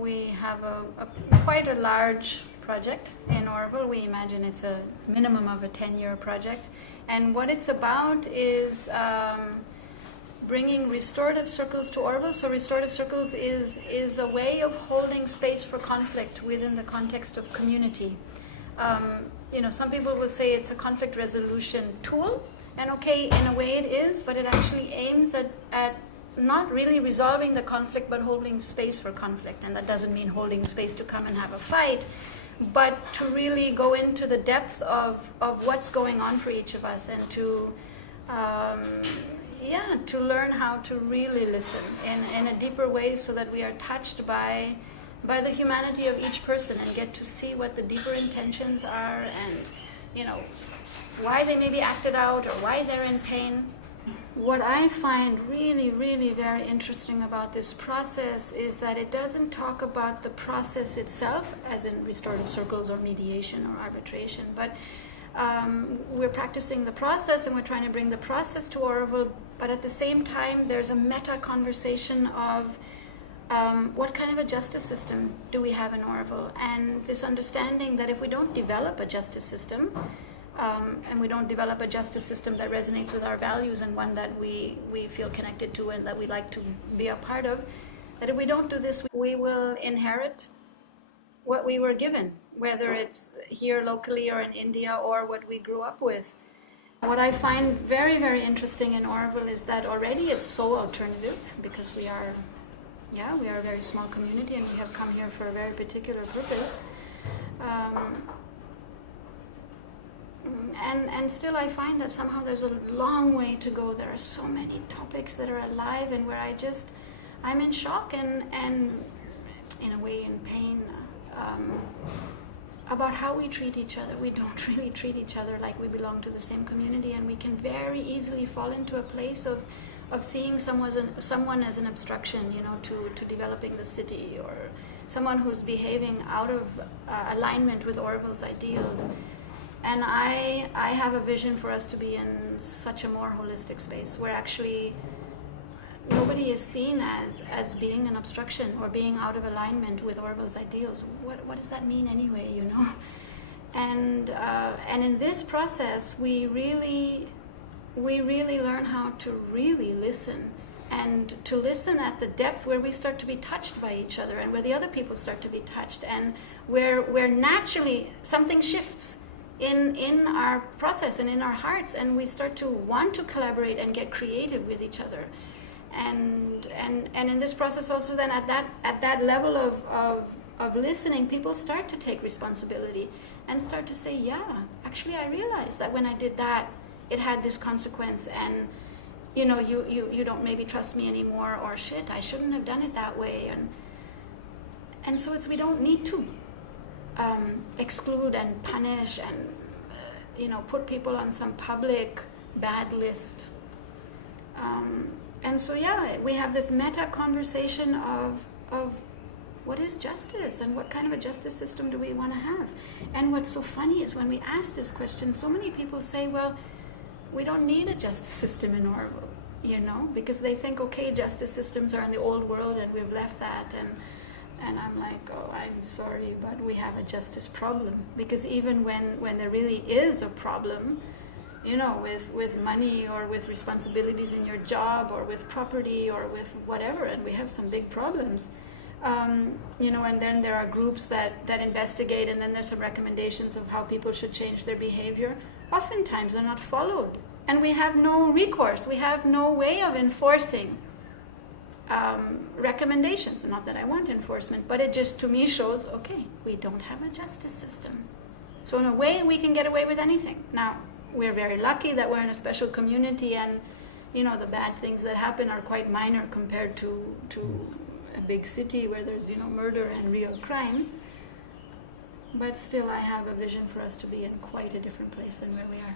we have quite a large project in Auroville. We imagine it's a minimum of a 10-year project. And what it's about is bringing restorative circles to Auroville. So restorative circles is a way of holding space for conflict within the context of community. Some people will say it's a conflict resolution tool, and okay, in a way it is, but it actually aims at not really resolving the conflict, but holding space for conflict. And that doesn't mean holding space to come and have a fight, but to really go into the depth of what's going on for each of us, and to learn how to really listen in a deeper way, so that we are touched by the humanity of each person and get to see what the deeper intentions are, and why they may be acted out or why they're in pain. What I find really, really very interesting about this process is that it doesn't talk about the process itself, as in restorative circles or mediation or arbitration, but we're practicing the process and we're trying to bring the process to Auroville, but at the same time there's a meta conversation of what kind of a justice system do we have in Auroville, and this understanding that if we don't develop a justice system, and we don't develop a justice system that resonates with our values and one that we feel connected to and that we like to be a part of, that if we don't do this, we will inherit what we were given, whether it's here locally or in India or what we grew up with. What I find very, very interesting in Auroville is that already it's so alternative, because we are a very small community and we have come here for a very particular purpose. And still I find that somehow there's a long way to go. There are so many topics that are alive and where I'm in shock and in a way in pain about how we treat each other. We don't really treat each other like we belong to the same community, and we can very easily fall into a place of seeing someone as an obstruction, to developing the city, or someone who's behaving out of alignment with Auroville's ideals. And I have a vision for us to be in such a more holistic space where actually nobody is seen as being an obstruction or being out of alignment with Auroville's ideals. What does that mean anyway, And in this process, we really learn how to really listen, and to listen at the depth where we start to be touched by each other and where the other people start to be touched, and where naturally something shifts in our process and in our hearts, and we start to want to collaborate and get creative with each other, and in this process also then at that level of listening, people start to take responsibility and start to say, yeah, actually I realized that when I did that it had this consequence, and you don't maybe trust me anymore, or shit, I shouldn't have done it that way, and so we don't need to exclude and punish and put people on some public bad list, and so we have this meta conversation of what is justice and what kind of a justice system do we want to have. And what's so funny is when we ask this question, so many people say, well, we don't need a justice system in Auroville, because they think, okay, justice systems are in the old world and we've left that, and I'm like, oh, I'm sorry, but we have a justice problem. Because even when there really is a problem, with money or with responsibilities in your job or with property or with whatever, and we have some big problems, and then there are groups that investigate, and then there's some recommendations of how people should change their behavior. Oftentimes they're not followed, and we have no recourse. We have no way of enforcing recommendations. Not that I want enforcement, but it just to me shows, okay, we don't have a justice system. So in a way we can get away with anything. Now, we're very lucky that we're in a special community, and the bad things that happen are quite minor compared to a big city where there's murder and real crime. But still I have a vision for us to be in quite a different place than where we are.